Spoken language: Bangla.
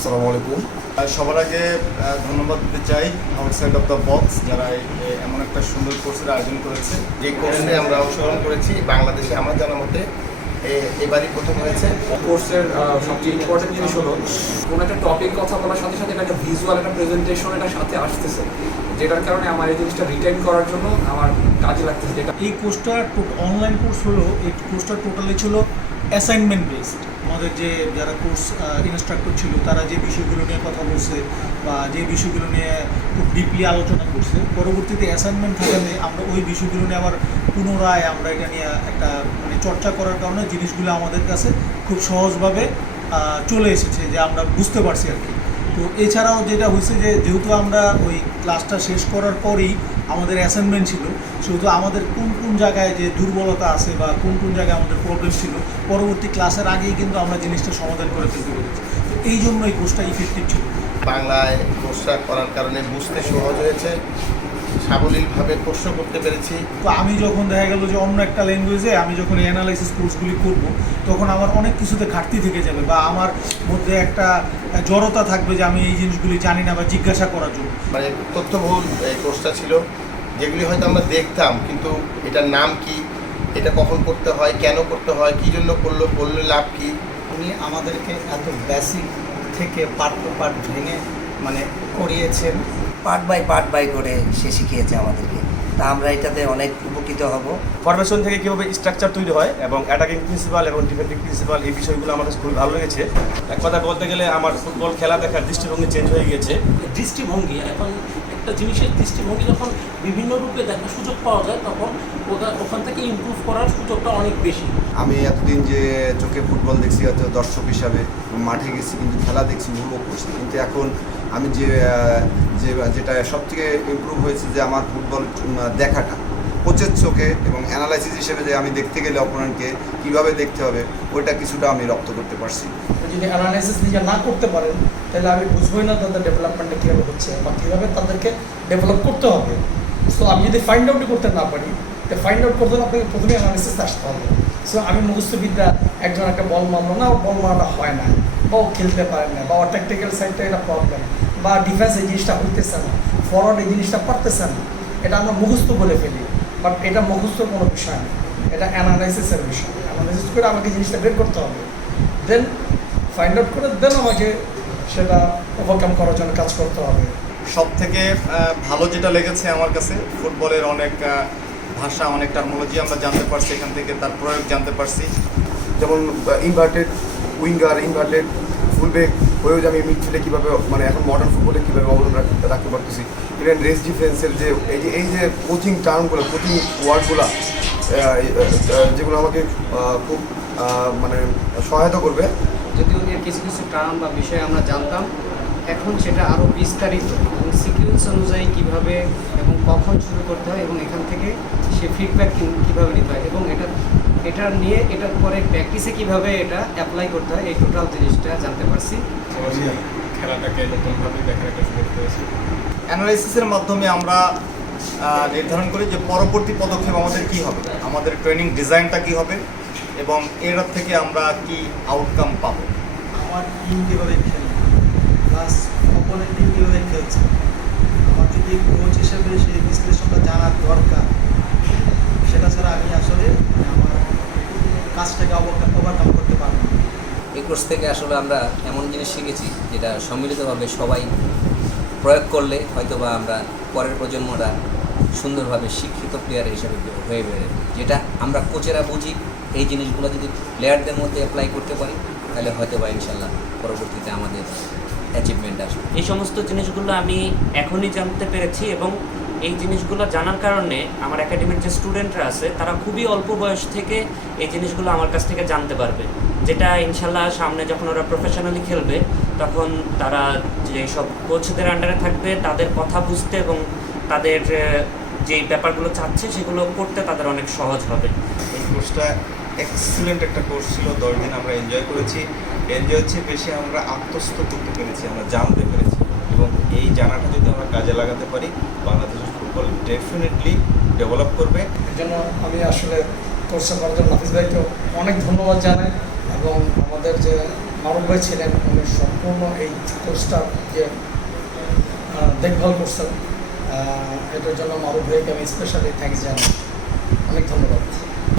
আসসালামু আলাইকুম। আর সবার আগে ধন্যবাদ দিতে চাই আউটসাইড অফ দ্য বক্স যারা এমন একটা সুন্দর কোর্সের আয়োজন করেছে। যে কোর্সে আমরা অংশগ্রহণ করেছি বাংলাদেশে আমার জানার মতে এ- এবারই প্রথম হয়েছে। কোর্সের সবচেয়ে ইম্পর্টেন্ট জিনিস হলো কোনো একটা টপিক কথা বলার সাথে সাথে এটা একটা ভিজুয়াল একটা প্রেজেন্টেশন এটার সাথে আসতেছে। যেটার কারণে আমার এই জিনিসটা রিটেন করার জন্য আমার কাজে লাগতেছে। যেটা এই কোর্সটা অনলাইন কোর্স হলো এই কোর্সটা টোটালি ছিল অ্যাসাইনমেন্ট বেসড আমাদের যে যারা কোর্স ইনস্ট্রাক্টর ছিল, তারা যে বিষয়গুলো নিয়ে কথা বলছে বা যে বিষয়গুলো নিয়ে খুব ডিপলি আলোচনা করছে, পরবর্তীতে অ্যাসাইনমেন্ট থাকাতে আমরা ওই বিষয়গুলো নিয়ে আবার পুনরায় আমরা এটা নিয়ে একটা মানে চর্চা করার কারণে জিনিসগুলো আমাদের কাছে খুব সহজভাবে চলে এসেছে যে আমরা বুঝতে পারছি আর কি। তো এছাড়াও যেটা হয়েছে যে, যেহেতু আমরা ওই ক্লাসটা শেষ করার পরেই আমাদের অ্যাসাইনমেন্ট ছিল, সেহেতু আমাদের কোন কোন জায়গায় যে দুর্বলতা আছে বা কোন কোন জায়গায় আমাদের প্রবলেম ছিল, পরবর্তী ক্লাসের আগেই কিন্তু আমরা জিনিসটা সমাধান করে ফেলতে পেরেছি। তো এই জন্য এই কোর্সটা ইফেক্টিভ ছিল। বাংলায় কোর্সটা করার কারণে বুঝতে সহজ হয়েছে। সাবলীলভাবে প্রশ্ন করতে পেরেছি। তো আমি যখন দেখা গেল যে অন্য একটা ল্যাঙ্গুয়েজে আমি যখন অ্যানালাইসিস কোর্সগুলি করব তখন আমার অনেক কিছুতে ঘাটতি থেকে যাবে বা আমার মধ্যে একটা জড়তা থাকবে যে আমি এই জিনিসগুলি জানি না বা জিজ্ঞাসা করার জন্য। মানে তথ্যবহুল এই কোর্সটা ছিল যেগুলি হয়তো আমরা দেখতাম কিন্তু এটার নাম কি এটা কখন করতে হয় কেন করতে হয় কী জন্য করল করলে লাভ কী? উনি আমাদেরকে এত বেসিক থেকে পার্ট টু পার্ট ভেঙে মানে করিয়েছেন পার্ট বাই পার্ট বাই করে সে শিখিয়েছে আমাদেরকে। তা আমরা এটাতে অনেক উপকৃত হব। ফরমেশন থেকে কীভাবে স্ট্রাকচার তৈরি হয় এবং অ্যাটাকিং প্রিন্সিপাল এবং ডিফেন্ডিং প্রিন্সিপাল এই বিষয়গুলো আমার কাছে খুবই ভালো লেগেছে। এক কথা বলতে গেলে আমার ফুটবল খেলা দেখার দৃষ্টিভঙ্গি চেঞ্জ হয়ে গিয়েছে। দৃষ্টিভঙ্গি এখন একটা জিনিসের দৃষ্টিভঙ্গি যখন বিভিন্ন রূপে দেখার সুযোগ পাওয়া যায় তখন ওটা- ওখান থেকে ইমপ্রুভ করার সুযোগটা অনেক বেশি। আমি এতদিন যে চোখে ফুটবল দেখছি হয়তো দর্শক হিসাবে মাঠে গেছি কিন্তু খেলা দেখছি উপভোগ করছি কিন্তু এখন আমি যে যেটা সব থেকে ইম্প্রুভ হয়েছে যে আমার ফুটবল দেখাটা কোচের চোখে এবং অ্যানালাইসিস হিসেবে যে আমি দেখতে গেলে অপোনেন্টকে কীভাবে দেখতে হবে, ওইটা কিছুটা আমি রপ্ত করতে পারছি। যদি অ্যানালাইসিস নিজে না করতে পারেন, তাহলে আমি বুঝবোই না তাদের ডেভেলপমেন্টটা কীভাবে হচ্ছে বা কীভাবে তাদেরকে ডেভেলপ করতে হবে। সো আমি যদি ফাইন্ড আউটই করতে না পারি, তো ফাইন্ড আউট করতে আপনাকে প্রথমে অ্যানালাইসিস আসতে হবে। সো আমি মুখস্থবিদ্যা একজন একটা বল মারলো না, বল মারাটা হয় না। ও খেলতে পারে না, বা ওর ট্যাকটিক্যাল সাইডটা এটা প্রবলেম বা ডিফেন্স এই জিনিসটা হইতেছে না ফরওয়ার্ড এই জিনিসটা পারতেছে না, এটা আমরা মুখস্থ বলে ফেলি বাট এটা মুখস্থর কোনো বিষয় না, এটা অ্যানালাইসিসের বিষয় অ্যানালাইসিস করে আমাকে জিনিসটা বের করতে হবে দেন ফাইন্ড আউট করে দেন আমাকে সেটা ওভারকাম করার জন্য কাজ করতে হবে। সব থেকে ভালো যেটা লেগেছে আমার কাছে, ফুটবলের অনেক ভাষা, অনেক টার্মোলজি আমরা জানতে পারছি, এখান থেকে তার প্রয়োগ জানতে পারছি। যেমন ইনভার্টেড উইঙ্গার, ইনভার্টেড, ফুলব্যাক, হয়েও যে আমি মিডফিল্ডে কীভাবে মানে এখন মডার্ন ফুটবলে কীভাবে অবদান রাখ- রাখতে পারতেছি। ইভেন রেস ডিফেন্সের যে, এই যে এই যে কোচিং টার্মগুলো কোচিং ওয়ার্ডগুলো যেগুলো আমাকে খুব মানে সহায়তা করবে। যদিও কিছু কিছু টার্ম বা বিষয়ে আমরা জানতাম এখন সেটা আরও বিস্তারিত এবং সিকুয়েন্স অনুযায়ী কীভাবে এবং কখন শুরু করতে হয় এবং এখান থেকে সে ফিডব্যাক কীভাবে নিতে হয় এবং এটা এটা নিয়ে এটার পরে প্র্যাকটিসে কীভাবে এটা অ্যাপ্লাই করতে হয় এই টোটাল জিনিসটা জানতে পারছি। খেলাটাকে নতুনভাবে দেখার একটা সুযোগ পেয়েছি। অ্যানালাইসিসের মাধ্যমে আমরা নির্ধারণ করি যে পরবর্তী পদক্ষেপ আমাদের কি হবে আমাদের ট্রেনিং ডিজাইনটা কি হবে এবং এর থেকে আমরা কি আউটকাম পাবো। আমার টিম কীভাবে খেলে প্লাস অপোনেন্ট কীভাবে খেলছে। আমার যদি কোচ হিসেবে সেই বিশ্লেষণটা জানার দরকার, সেটা ছাড়া আমি আসলে মানে আমার কাজটাকে ওভারকাম করতে পারব এই কোর্স থেকে আসলে আমরা এমন জিনিস শিখেছি যেটা সম্মিলিতভাবে সবাই প্রয়োগ করলে হয়তোবা আমরা পরের প্রজন্মটা সুন্দরভাবে শিক্ষিত প্লেয়ার হিসেবে হয়ে বেড়ে যেটা আমরা কোচেরা বুঝি, এই জিনিসগুলো যদি প্লেয়ারদের মধ্যে অ্যাপ্লাই করতে পারি, তাহলে হয়তো বা ইনশাল্লাহ পরবর্তীতে আমাদের অ্যাচিভমেন্ট আসবে। এই সমস্ত জিনিসগুলো আমি এখনই জানতে পেরেছি এবং এই জিনিসগুলো জানার কারণে আমার একাডেমির যে স্টুডেন্টরা আছে তারা খুবই অল্প বয়স থেকে এই জিনিসগুলো আমার কাছ থেকে জানতে পারবে। যেটা ইনশাল্লাহ সামনে যখন ওরা প্রফেশনালি খেলবে তখন তারা যে সব কোচদের আন্ডারে থাকবে তাদের কথা বুঝতে এবং তাদের যেই ব্যাপারগুলো চাচ্ছে সেগুলো করতে তাদের অনেক সহজ হবে। এই কোর্সটা এক্সিলেন্ট একটা কোর্স ছিল, দশ দিন আমরা এনজয় করেছি। এনজয় হচ্ছে বেশি আমরা আত্মস্থ করতে পেরেছি, আমরা জানতে পেরেছি। এবং এই জানাটা যদি আমরা কাজে লাগাতে পারি, বাংলাদেশের ফুটবল ডেফিনেটলি ডেভেলপ করবে। এর জন্য আমি আসলে কোর্সে করার নাফিস ভাইকে অনেক ধন্যবাদ জানাই এবং আমাদের যে মারুফ ভাই ছিলেন, উনি সম্পূর্ণ এই কোর্সটার যে দেখভাল করছেন এটার জন্য মারুফ ভাইকে আমি স্পেশালি থ্যাঙ্কস জানাই। অনেক ধন্যবাদ।